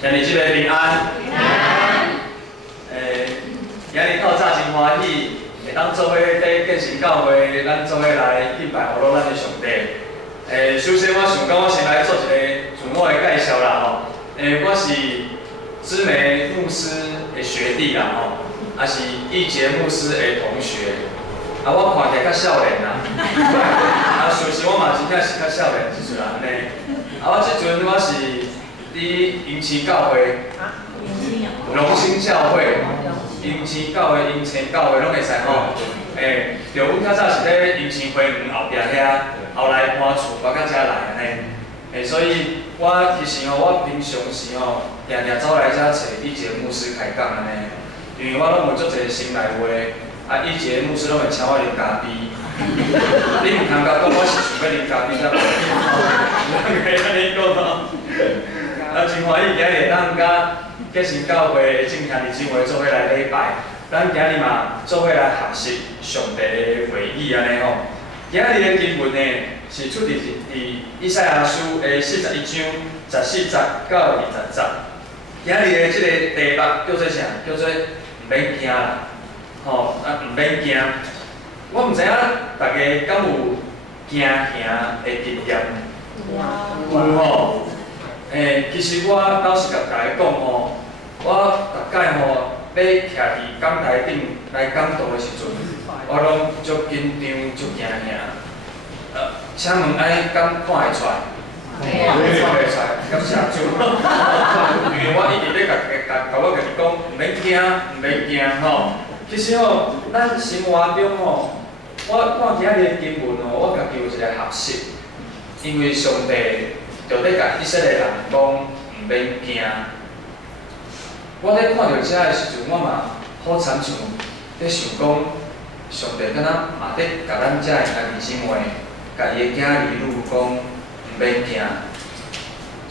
今日即个平安。平安。今日透早真欢喜，会当做伙伫建成教会，咱做伙来敬拜服务咱的上帝。首先我想讲，我先来做一个自我的介绍啦吼。我是知梅牧师的学弟啦吼，也是义杰牧师的同学。我看起来较少年啦，事实我嘛真正是较少年一阵安尼。我即阵我是伫营市教会，荣兴教会、营市教会、营前教会拢会使吼。就阮较早是咧营市花园后壁遐，后来搬厝搬到遮来安尼。所以我其实我平常时定定走来遮找义杰牧师开讲安尼，因为我拢有足侪心内话，义杰牧师拢会请我啉咖啡。你唔通甲讲我是想要啉咖啡才无，唔可以安尼讲吼。真欢喜今日咱甲建成教会的正兄弟姊妹做伙来礼拜，咱今日嘛做伙来学习上帝的话语安尼吼。今日的经文呢是出自以赛亚书的41章14节到20节。今日的这个题目叫做啥？叫做唔免惊啦，唔免惊。我唔知影大家敢有惊吓的经验？有吼。其实我老实甲大家讲吼，我大概要徛伫讲台顶来讲道的时阵，我拢足紧张、足惊吓。请问敢看会出来？看会出来，感谢主。因为我一直咧甲我家己讲，唔免惊，唔免惊吼。其实咱生活中我看今日的经文我家己有一个学习，因为上帝就咧甲以色列人讲唔免惊。我咧看到遮的时阵，我嘛好亲像咧想讲，上帝敢若嘛咧甲咱遮的家己姊妹，甲伊的囝儿女讲唔免惊。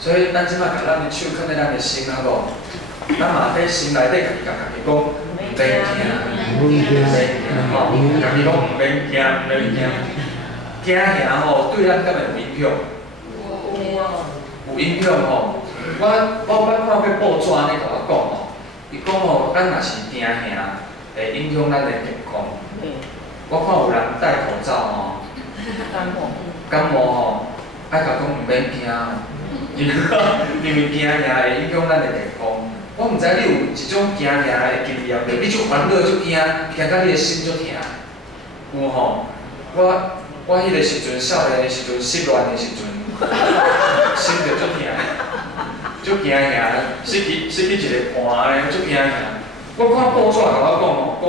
所以咱即摆甲咱的手放在咱的心啊无，咱嘛在心内底甲家己讲唔免惊，唔免惊吼，家己讲唔免惊，唔免惊。惊吓对咱敢会有影响？有影响吼。我捌看过报纸咧甲我讲伊讲咱若是惊吓，会影响咱的健康。我看有人戴口罩感冒爱甲讲唔免惊，因为惊吓会影响咱的健康。我毋知你有一种惊吓的经验袂？你就烦恼就惊，惊到你的心就痛。有吼，我迄个时阵少年的时阵，失恋的时阵，心就足痛，足惊吓，失去一个伴安尼，足惊吓。我看报纸甲我讲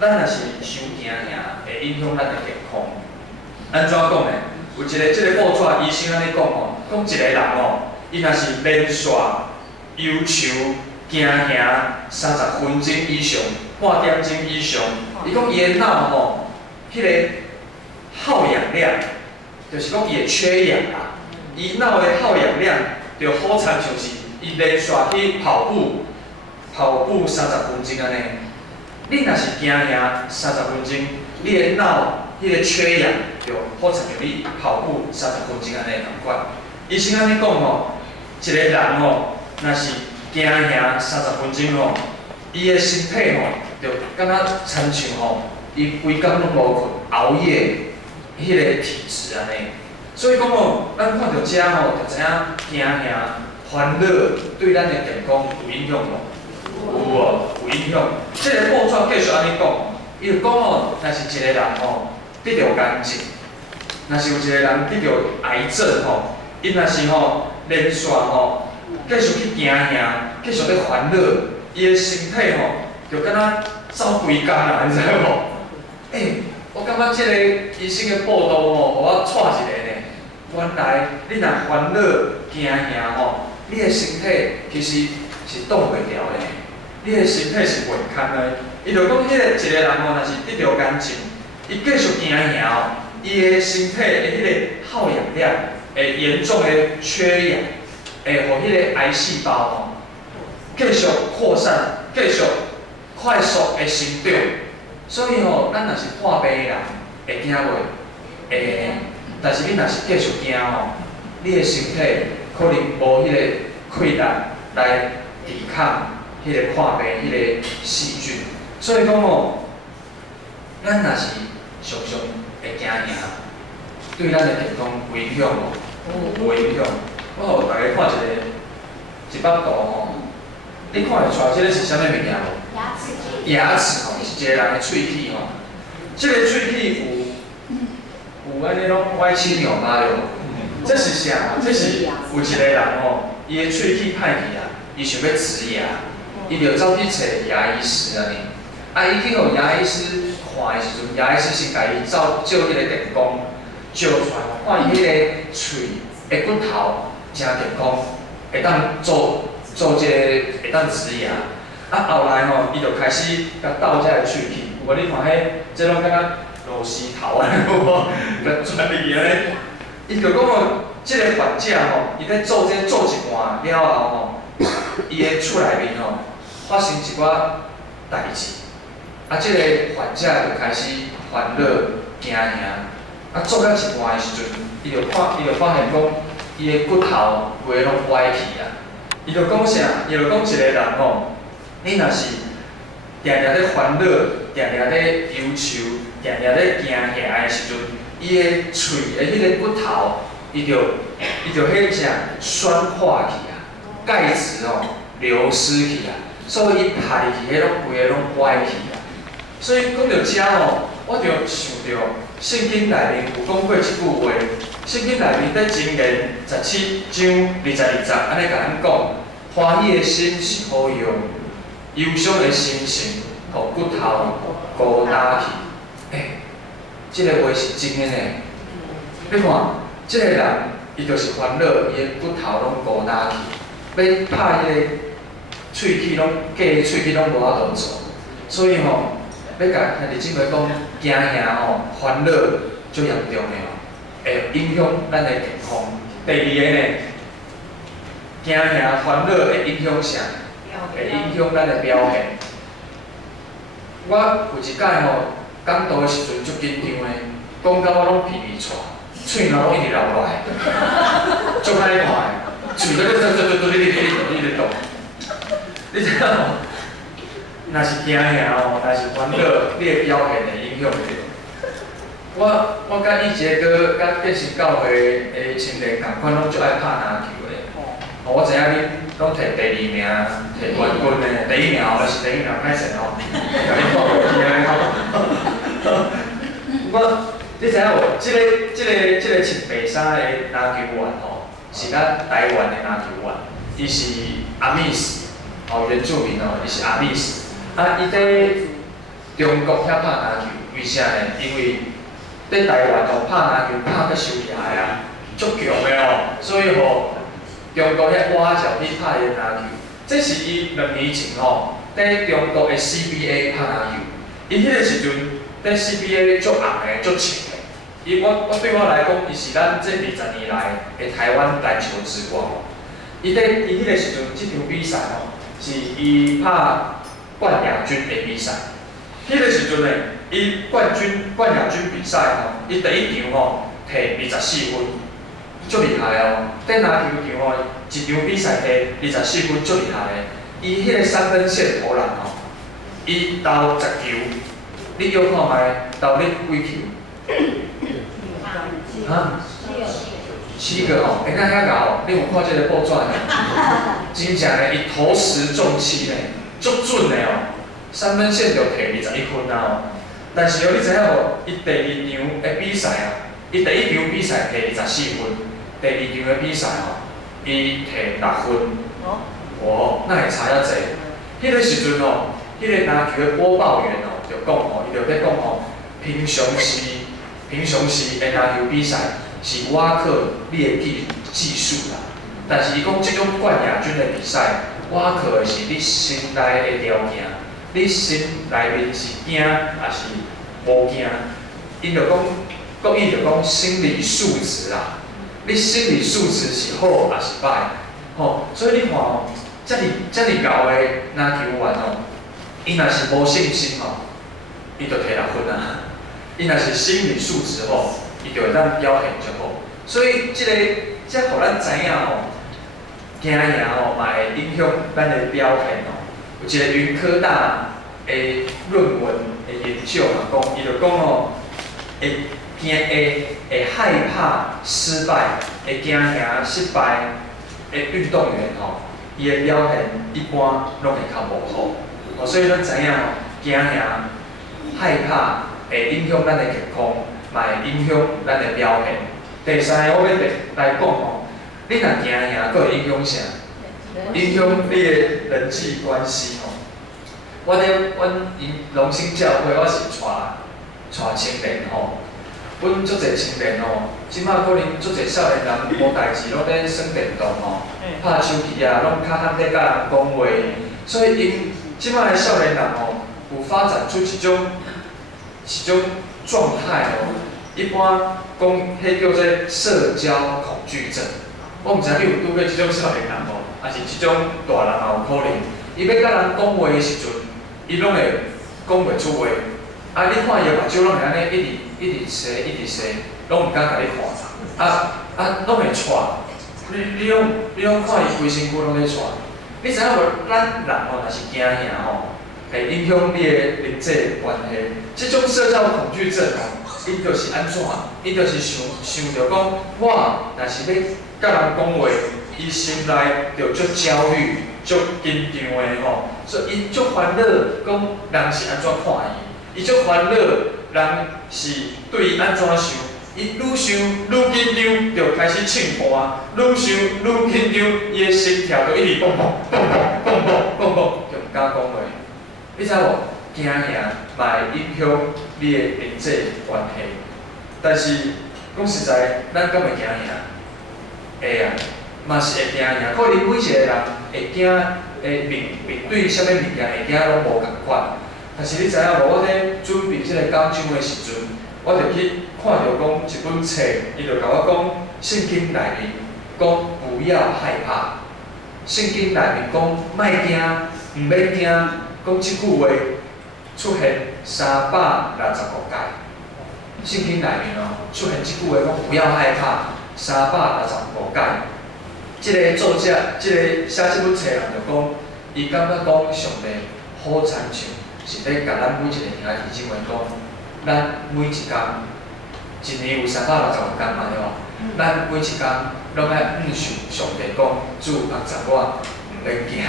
咱若是伤惊吓，会影响咱的健康。安怎讲呢？有即个报纸医生安尼讲讲一个人伊若是连续忧愁、惊吓30分钟以上，半点钟以上，伊讲伊的脑迄个耗氧量，就是讲伊会缺氧啦。伊脑的耗氧量就好亲像是伊连续去跑步30分钟安尼。你若是惊吓30分钟，你的脑迄个缺氧就好亲像你跑步30分钟安尼同款。医生安尼讲一个人若是惊吓30分钟伊的身体就敢若亲像伊规工拢无困，熬夜迄个体质安尼。所以讲咱看到遮就知影惊吓、烦恼对咱的健康有影响无？有影响。这个报纸继续安尼讲，伊就讲若是一个人得到癌症，若是有一个人得到癌症伊若是连续继续去惊吓，继续咧烦恼，伊的身体就敢若走规工啦，你知无？我感觉即个医生的报道互我带一个呢。原来你若烦恼、惊吓你的身体其实是挡袂牢的，你的身体是袂堪的。伊就讲，迄个一个人若是得到癌症，伊继续惊吓伊的身体的迄个耗氧量会严重的缺氧，会互迄个癌细胞继续扩散，继续快速的生长。所以咱若是破病的人，会惊袂？会。但是你若是继续惊你的身体可能无迄个气力，来抵抗迄个破病、迄个细菌。所以讲哦，咱若是常常会惊赢，对咱的健康有影响无？有影响。我互大家看一幅图吼，你看会出来，这个是啥物物件无？牙齿。牙齿吼，是一个人的喙齿吼，这个喙齿有安尼拢歪七扭八的。这是啥？这是有一个人吼，伊的喙齿歹去啊，伊想要植牙，伊就走去找牙医师安尼。啊，伊去互牙医师看的时阵，牙医师先甲伊照迄个电光照出来，看伊迄个喙的骨头真健康，会当做这个会当植牙。啊，后来吼，伊就开始甲倒遮个喙齿，有无？你看迄，这拢敢若螺丝头啊，有无？甲转入去安尼。伊就讲哦，即个患者吼，伊咧做一半了后吼，伊的厝内面吼发生一寡代志。啊，即个患者就开始烦恼、惊吓，啊，做到一半的时阵，伊就发现讲，伊的骨头规个拢歪去啊。伊就讲啥？伊就讲一个人吼，你若是定定咧烦恼、定定咧忧愁、定定咧惊吓的时阵，伊的喙的迄个骨头，伊就迄啥酸化去啊，钙质哦流失去啊，所以伊拍入去迄拢规个拢歪去啊。所以讲到遮哦，我就想到圣经内面有讲过一句话，圣经内面在箴言17章22安尼甲咱讲，欢喜的心是好用，忧伤的心情，互骨头孤单去。即个话是真的呢。你看，即个人伊就是烦恼，伊的骨头拢孤单去，要拍迄个喙齿拢假的喙齿拢无法度做，所以吼。要甲兄弟姊妹讲，惊吓吼，烦恼最严重的哦，会影响咱的健康。第二个呢，惊吓烦恼会影响啥？会影响咱的表现。我有一摆吼，讲道的时阵足紧张的，讲到我拢鼻鼻喘，喙毛拢一直流落来，足歹看的，喙在一直动。你知影无？若是惊吓吼，若是烦恼，你的表现会影响着。我甲以前搁甲建成教会的青年共款，拢足爱拍篮球的。我知影你拢摕第2名，摕冠军的，第1名还是第1名，歹势吼，甲你看过去安尼吼。你知影无？即个穿白衫的篮球员吼，是咱台湾的篮球员，伊是阿密斯，原住民伊是阿密斯。啊，伊在中国遐拍篮球，为啥呢？因为在台湾拍篮球拍到收牙的啊，足强的哦，所以中国遐挖角去拍伊篮球。这是伊2年前在中国的 CBA 拍篮球。伊迄个时阵在 CBA 足红的、足强的。我对我来讲，伊是咱这20年来的台湾篮球之光。伊迄个时阵，这场比赛是伊拍冠亚军的比赛，迄个时阵呢，伊冠亚军比赛伊第1场摕24分，足厉害哦。在篮球场一场比赛摕24分，足厉害的。伊迄个3分线投篮伊投10球，你摇看卖，投你几球？7个哦，咱遐搞，你有看这个报纸呢？真正的，伊投10中7呢。足准的哦，3分线就摕21分啊！但是你知影无？伊第2场的比赛伊第1场比赛摕24分，第2场的比赛伊摕6分。那会差遐济。迄个时阵迄个篮球的播报员就讲伊就咧讲平常时的篮球比赛是挖克你的技术啦，但是伊讲即种冠亚军的比赛。我靠的是你心内的条件，你心内面是惊还是无惊？伊就讲，伊就讲心理素质啦。你心理素质是好还是歹？所以你看遮尔高的篮球员伊若是无信心伊就摕6分啊。伊若是心理素质伊就会当表现就好。所以这互咱知影惊赢哦，嘛会影响咱的表现哦。有一个云科大的论文的研究嘛，讲伊就讲哦，会害怕失败，会惊赢失败的运动员吼，伊的表现一般拢会较无好。哦，所以咱知影哦，惊赢、害怕会影响咱的健康，嘛会影响咱的表现。第三个，我要来讲哦，你若惊赢，佫会影响啥？影响你的人际关系吼。阮龙兴教会，我是带青年吼。阮足侪青年吼，即摆可能足侪少年人无代志，拢咧耍电动吼，拍手机啊，拢较罕咧甲人讲话。所以因即摆的少年人吼，有发展出一种状态哦。一般讲，迄叫做社交恐惧症。我毋知你有拄过即种少年人无，还是即种大人也有可能。伊要甲人讲话的时阵，伊拢会讲袂出话。啊，你看伊的目睭拢会安尼一直踅，拢毋敢甲你看。拢会喘。你拢看伊规身躯拢咧喘。你知影无？咱人吼，若是惊吓吼，会影响你的人际关系。即种社交恐惧症吼，伊就是安怎？伊就是想着讲，我若是要甲人讲话，伊心内就足焦虑、足紧张的吼，所以伊足烦恼，讲人是安怎看伊，伊足烦恼，人是对伊安怎想。伊愈想愈紧张，就开始唱歌，愈想愈紧张，伊的心跳就一直蹦蹦蹦蹦蹦蹦蹦蹦，就毋敢讲话。你知无？惊吓嘛会影响你的人际关系。但是讲实在，咱敢会惊吓？会啊，嘛是会惊吓。可能每一个人会惊，会面对啥物物件会惊拢无共款。但是你知影无？我咧准备即个讲章的时阵，我就去看到讲一本册，伊就甲我讲，圣经内面讲不要害怕，圣经内面讲莫惊，毋免惊，讲即句话出现365届。圣经内面哦出现即句话讲不要害怕365届。即个作者，即个写即本册人就讲，伊感觉讲上帝好亲像是咧甲咱每一个兄弟姊妹讲，咱每一天。一年有365天嘛，对无？咱每一天拢爱向上帝讲，主帮助我，毋免惊。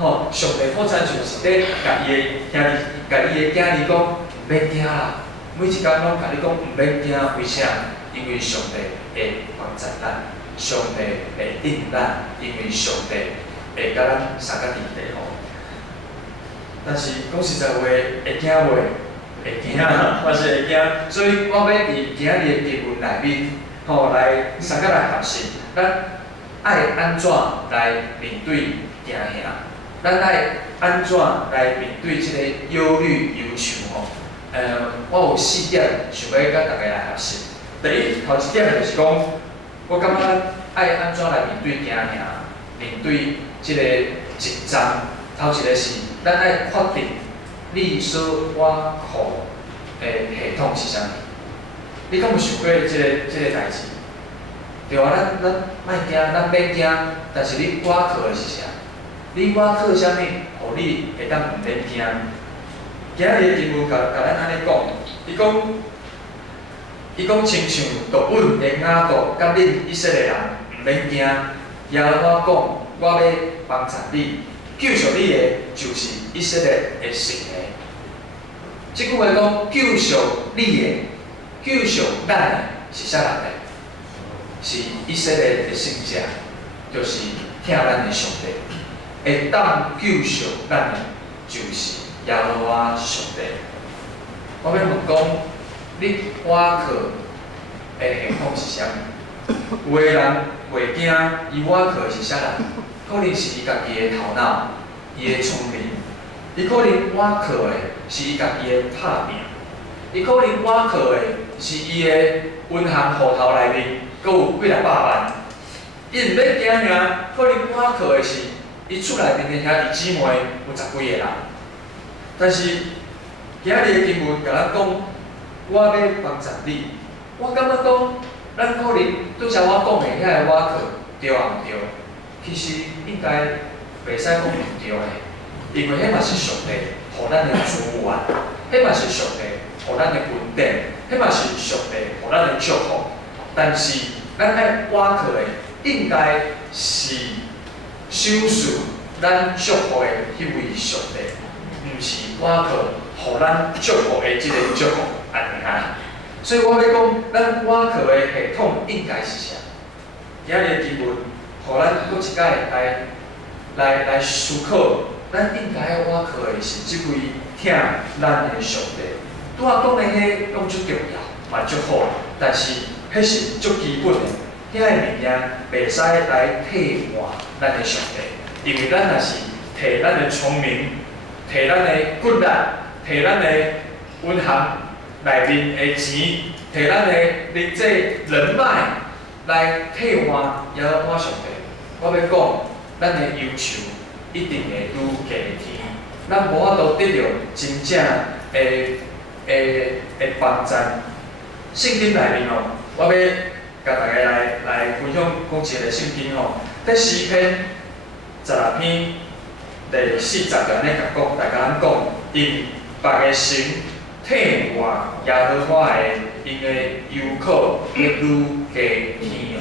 吼，上帝好亲像是咧甲伊的兄弟、甲伊的囝儿讲，毋免惊啦。每一天拢甲你讲，毋免惊，为啥？因为上帝会帮助咱，上帝会引咱，因为上帝会甲咱三个伫地吼。但是讲实在话，会惊袂？会惊，我是会惊，所以我要伫今日的经文内面，吼来三个来学习，咱爱安怎来面对惊吓，咱爱安怎来面对即个忧虑忧愁吼。我有4点想要甲大家来学习。第一，头一点就是讲，我感觉爱安怎来面对惊吓，面对即个紧张。头一个是，咱爱确定。你所挖苦的系统是啥物？你敢有想过即个代志？对啊，咱莫惊，咱免惊，但是你挖苦的是啥？你挖苦啥物，互你会当毋免惊？今日的经文甲咱安尼讲，伊讲亲像独稳的雅各甲恁以色列人毋免惊。耶和华讲，我要帮助你。救赎你的，就是以色列的神的。即句话讲，救赎你的，救赎咱的是啥人的？是以色列的圣者，就是听咱的上帝。会当救赎咱的，就是耶和华上帝。我要问讲，你挖课的系统是啥？有个人袂惊，伊挖课是啥人？可能是伊家己的头脑，伊的聪明；伊可能挖课的是伊家己的拍拼；伊可能挖课的是伊的银行户头内面，阁有几来百万。伊毋免惊尔，可能挖课的是伊厝内面的兄弟姊妹有10几个人。但是今日的经文甲咱讲，我要帮助你。我感觉讲，咱可能拄则我讲的遐个挖课对啊毋对？其实应该袂使讲唔对的，因为迄嘛是上帝互咱的资源，迄嘛是上帝互咱的恩典，迄嘛是上帝互咱的祝福。但是咱爱挖靠的，应该是守顺咱祝福的迄位上帝，毋是挖靠互咱祝福的即个祝福安尼啊。所以我要讲，咱挖靠的系统应该是啥？今日的经文，互咱搁一摆来思考，咱应该要挖靠的是即位疼咱的上帝。拄仔讲的迄拢足重要，嘛足好，但是迄是足基本的，遐个物件袂使来替换咱的上帝，因为咱若是摕咱的聪明、摕咱的骨力、摕咱的银行内面的钱、摕咱的人际人脉来替换耶和华上帝，我要讲，咱的要求一定会愈加天，咱无法度得到真正的帮助。圣经内面哦，我要甲大家来分享讲一个圣经哦，在诗篇16篇第40段咧甲大家讲，因别个神替换耶和华的，因的忧苦会愈加天哦。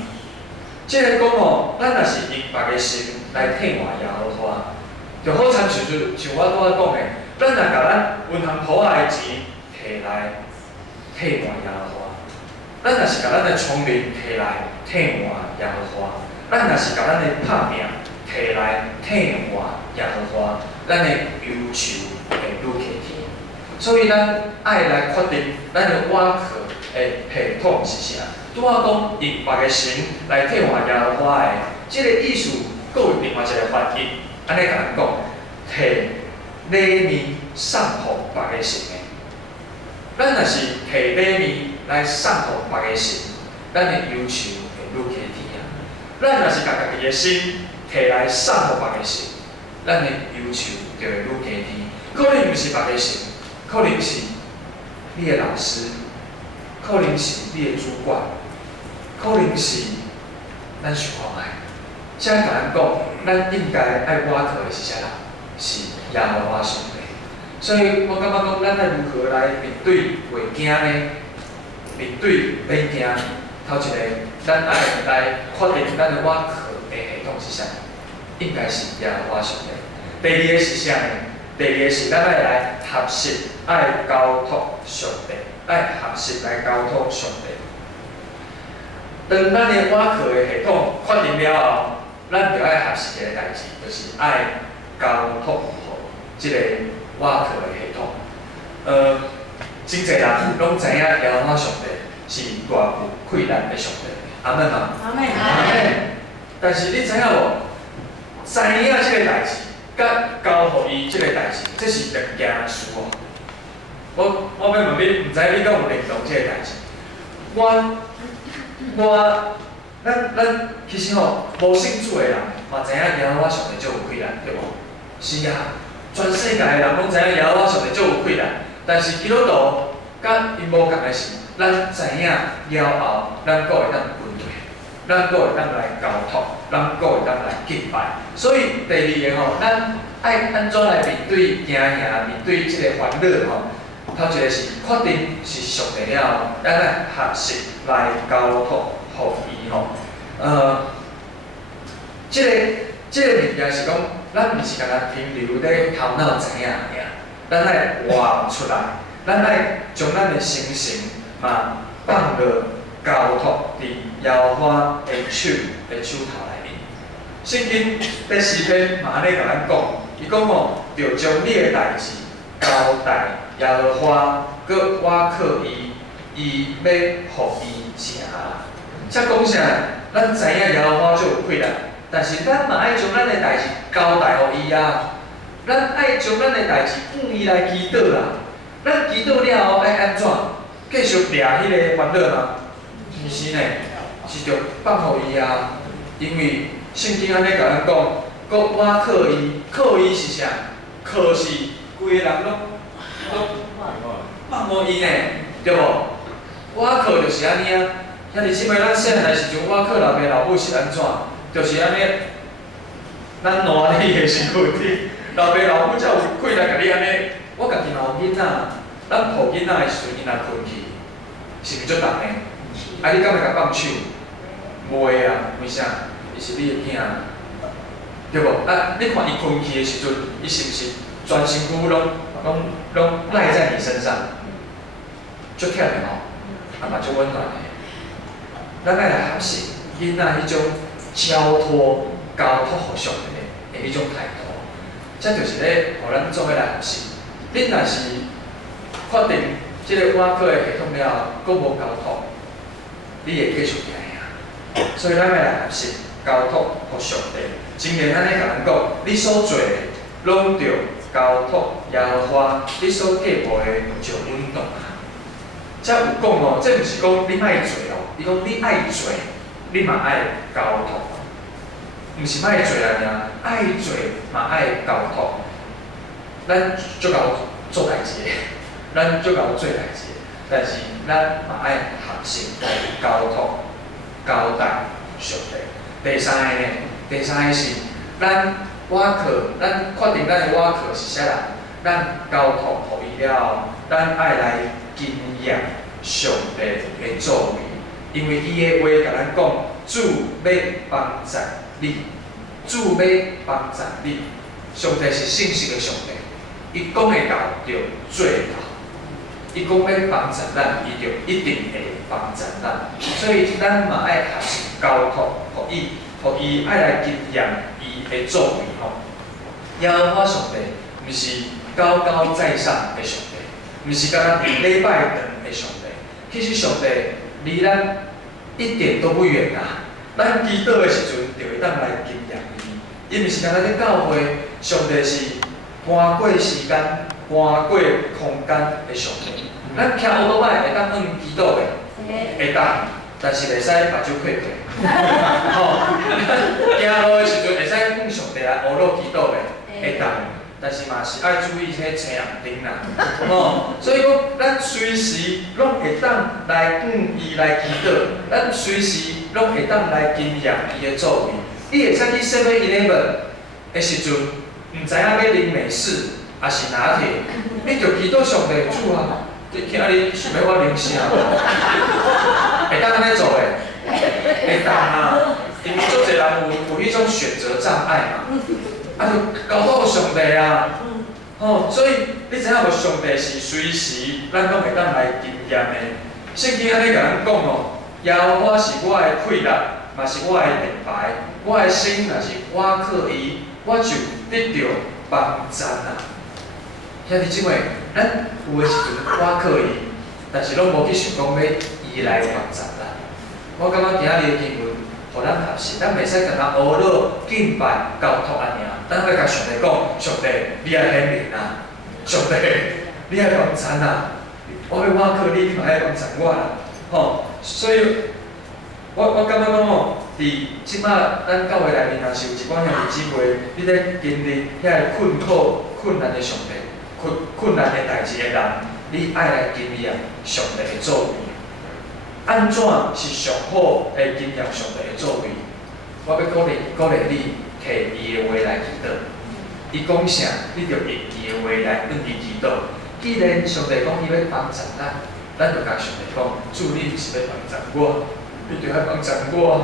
即个讲哦，咱若是因别个神来替换耶和华，就好像像我拄仔讲的，咱若甲咱银行簿仔的钱摕来替换耶和华。咱若是甲咱的聪明摕来替换耶和华，咱若是甲咱的拍拼摕来替换耶和华，咱的要求会愈加天。所以咱爱来确定咱的挖靠的系统是啥。拄仔讲用别个神来替换耶和华的，即个意思佫有另外一个翻译，安尼甲咱讲，摕礼物送互别个神的。咱若是摕礼物来送互别个神，咱的要求会愈加天啊！咱若是甲家己的心摕来送互别个神，咱的要求就会愈加天。可能毋是别个神，可能是你的老师，可能是你的主管，可能是咱想看的。现在甲咱讲，咱应该爱挖靠的是啥人？是耶和华上帝。所以我感觉讲，咱要如何来面对袂惊呢？面对免惊，头一个，咱爱来确定咱的挖靠的系统是啥？应该是耶和华上帝。第二个是啥呢？第二个是咱爱来合适，爱交托上帝，爱合适来交托上帝。当咱的挖靠的系统确定了后，咱就爱合适一个代志，就是爱交托互即个挖靠的系统。真侪人拢知影耶和华上帝是大有困难的上帝，阿门嘛？阿门。但是你知影无？知影即个代志，甲交互伊即个代志，这是两件事哦。我要问你，毋知你敢有认同即个代志？咱其实吼，无信主的人嘛知影耶和华上帝足有困难，对无？是啊，全世界的人拢知影耶和华上帝足有困难，但是基督徒甲因无共的是，咱知影了后，咱阁会当分对，咱阁会当来交托，咱阁会当来敬拜。所以第二个吼，咱爱安怎来面对惊吓，面对即个烦恼吼？头一个是确定是上帝了后，咱爱合适来交托互伊吼。即个物件是讲，咱毋是干那停留在头脑知影尔，咱爱活出来，咱爱将咱的心性嘛放落交托伫耶和华的手头内面。圣经第诗篇嘛安尼甲咱讲，伊讲吼，着将你的代志交代耶和华，搁挖靠伊，伊要互伊食。则讲啥？咱知影耶和华就有困难，但是咱嘛爱将咱的代志交代互伊啊。咱爱将咱的代志向伊来祈祷啦。咱祈祷了后爱安怎？继续掠迄个烦恼吗？毋是呢，是着放互伊啊。因为圣经安尼甲咱讲，搁挖靠伊，靠伊是啥？靠是规个人拢放互伊呢，对无？挖靠就是安尼啊。兄弟姊妹，咱细汉的时阵，我靠老爸老母是安怎？就是安尼，咱烂你的是困你，老爸老母才有气来甲你安尼。我家己嘛有囡仔，咱抱囡仔的时阵，伊若困去，是毋是足重的？啊，你敢会甲放手？袂啊，为啥？伊是你的囝，对无？啊，你看伊困去的时阵，伊是毋是全身躯拢赖在你身上？足忝的吼，啊嘛足温暖的。咱爱来学习囡仔迄种交托、交托互上帝的迄种态度，这就是咧，互咱做伙来学习。恁若是确定即个瓦克的系统了，佫无交托，你会继续行呀。所以咱要来学习交托互上帝。真然安尼甲咱讲，你所做的拢着交托耶和华，你所计划的就运动啊。才有讲哦，这毋是讲你爱做哦，伊讲你爱做，你嘛爱交托，毋是爱做啊尔，爱做嘛爱交托。咱足够做代志的，咱足够做代志的，但是咱嘛爱学习来交托、交代上帝。第三个呢？第三个是咱瓦克，咱确定咱的瓦克是啥人，咱交托互伊了，咱爱来经验上帝的作为，因为伊的话甲咱讲，主要帮助你，主要帮助你。上帝是信实的上帝。伊讲会到就做到，伊讲要帮助咱，伊就一定会帮助咱。所以咱嘛爱学习交托，互伊爱来经验伊的作为吼。耶和华上帝毋是高高在上的上帝，毋是敢若礼拜堂的上帝。其实上帝离咱一点都不远啊！咱祈祷的时阵，就会当来经验伊。伊毋是敢若咧教会，上帝是搬过时间、搬过空间的上帝。咱骑乌托摆会当按祈祷的，会当，但是袂使目睭闭闭。吼，行路的时阵会使按上帝来乌路祈祷的，会当，但是嘛是爱注意迄青红灯啦。吼，所以讲咱随时拢会当来按伊来祈祷，咱随时拢会当来经验伊的作为。你会使去 7-Eleven 的时阵。毋知影要啉美式还是拿铁，你就祈祷上帝主啊！你今日想要我啉啥？会当安尼做诶，会当啊！因为足侪人有迄种选择障碍嘛，啊就交托上帝啊！吼，所以你知影无？上帝是随时咱拢会当来经验诶。圣经安尼甲咱讲哦，耶和华是我的气力，嘛是我的盾牌，我的心若是我靠伊。我就得到帮助啊！兄弟姊妹，咱有的时阵我靠伊，但是拢无去想讲要伊来帮助咱。我感觉今仔日的经文，互咱学习，咱袂使干那学了敬拜交托安尔，咱要甲上帝讲，上帝你爱显明啊，上帝你爱帮助啊！我要我靠你，你嘛爱帮助我啦，吼！所以，我感觉讲吼。伫即摆咱教会内面，若是有一寡兄弟姊妹，你咧经历遐困苦、困难的上帝、困难的代志的人，你爱来经验上帝的作为。安怎是上好来经验上帝的作为？我要鼓励你，摕伊的话来祈祷。伊讲啥，你就用伊的话来按伊祈祷。既然上帝讲伊要帮助咱就甲上帝讲，主你毋是要帮助我，你就要帮助我。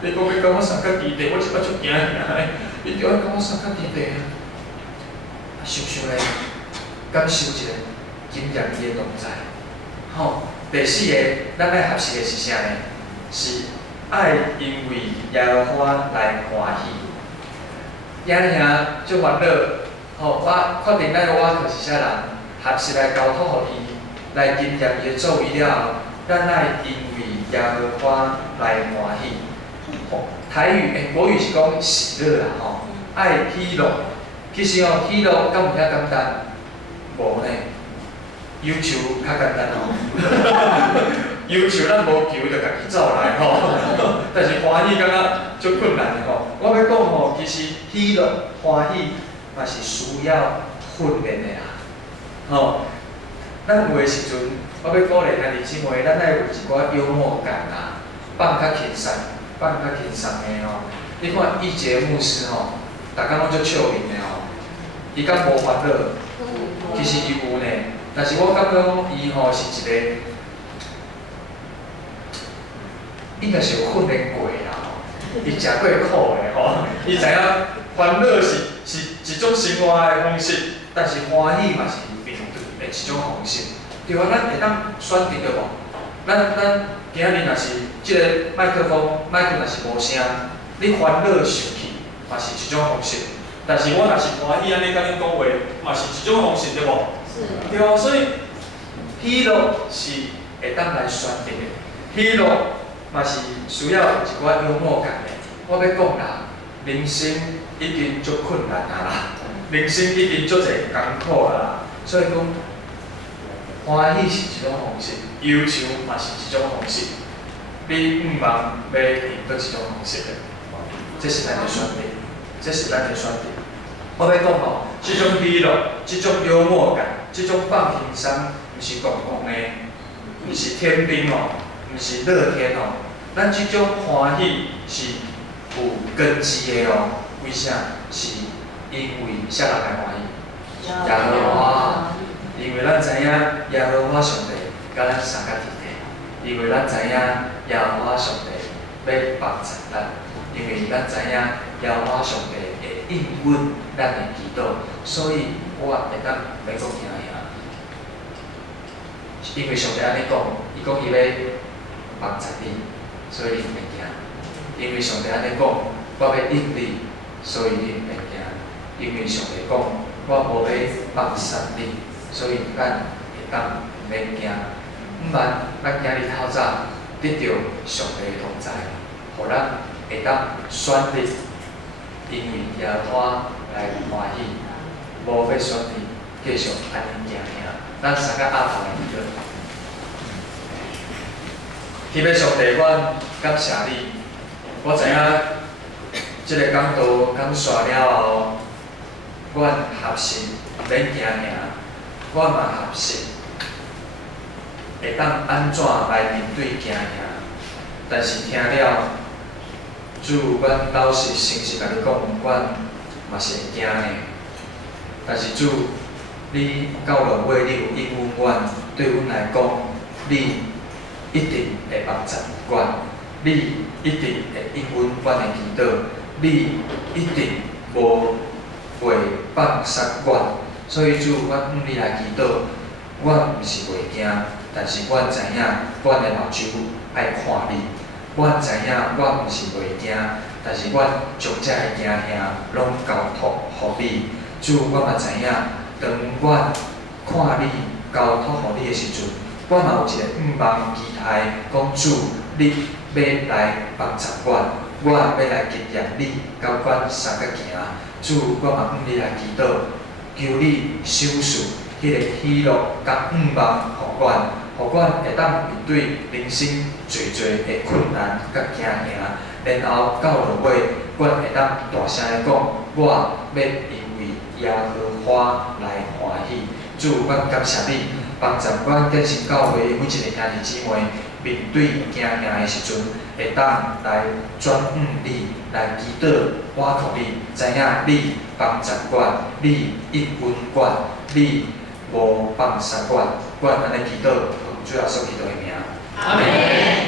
你讲要甲我上较低地，我即摆足惊尔。你着要甲我上较低地啊！想想咧，感受一下，经验伊的同在。吼，第四个，咱爱学习的是啥呢？是爱因为耶和华来欢喜。兄足烦恼，吼，我确定咱的我就是啥人，学习来交托互伊，来经验伊的作为了后，咱爱因为耶和华来欢喜。台语国语是讲喜乐啦吼，爱喜乐。其实哦，喜乐敢有遐简单？无呢，忧愁较简单哦。忧愁咱无求就家己走来吼，但是欢喜感觉足困难的吼。我要讲吼，其实喜乐、欢喜嘛是需要训练的啦。吼，咱有的时阵，我要鼓励兄弟姊妹，咱爱有一寡幽默感啊，放较轻松。放较轻松的吼，你看一节牧师吼，大家拢足笑面的吼，伊敢无烦恼？其实伊有呢，但是我感觉讲伊吼是一个，应该是有训练过啦吼，伊食过苦的吼，伊知影烦恼是一种生活的方式，但是欢喜嘛是面对的一种方式。对啊，咱会当选择对无？咱今仔日若是即个麦克风，麦克若是无声，你烦恼生气嘛是一种方式。但是我若是欢喜安尼甲恁讲话，嘛是一种方式对无？是。对啊，所以喜乐是会当来选择的，喜乐嘛是需要一寡幽默感的。我要讲啦，人生已经足困难啊啦，人生已经足侪艰苦啊啦，所以讲。欢喜是一种方式，忧愁嘛是一种方式，你毋茫要用倒一种方式的，这是咱的选择，这是咱的选择。我要讲吼，这种喜乐、这种幽默感、这种放轻松，毋是戆戆的，毋是天兵哦，毋是乐天哦，咱这种欢喜是有根基的哦。为啥？是因为啥人来欢喜？耶和华。因为咱知影耶和华上帝甲咱相甲伫地，因为咱知影耶和华上帝要帮助咱，因为咱知影耶和华上帝会应允咱的祈祷，所以我会当要讲惊吓。因为上帝安尼讲，伊讲伊要帮助你，所以你毋免惊。因为上帝安尼讲，我要应你，所以你毋免惊。因为上帝讲，我无要放杀你。所以咱会当毋免惊，毋然咱今日透早得到上帝的同在，互咱会当选择，因为耶和华来欢喜，无要选择继续安尼行行。咱三个阿爸来祈祷，天父上帝，阮感谢你，我知影即个讲道讲煞了后，阮合适免行行。我嘛合适，会当安怎来面对行行？但是听了，主，阮老实诚实甲你讲，阮嘛是会惊的。但是主，你到落尾，你有应允阮，对阮来讲，你一定会帮助阮，你一定会应允阮的祈祷，你一定无会放杀阮。所以主，阮向你来祈祷，阮毋是袂惊，但是阮知影，阮的目睭爱看你。阮知影，阮毋是袂惊，但是阮将这个惊吓拢交托互你。主，我嘛知影，当阮看你交托互你的时阵，阮嘛有一个毋茫期待，讲主，你要来帮助阮，我要来纪念你，甲阮相甲行。主，我嘛向你来祈祷。求你赏赐迄个喜乐甲毋茫，互阮，互阮会当面对人生侪侪的困难甲惊吓，然后到落尾，阮会当大声的讲，我要因为耶和华来欢喜。主，阮感谢你，帮助阮建成教会每一个兄弟姊妹面对惊吓的时阵，会当来转向你，来祈祷，我靠你，知影你帮助阮，你应允阮，你无放杀阮，阮安尼祈祷，奉主耶稣基督的名，阿门。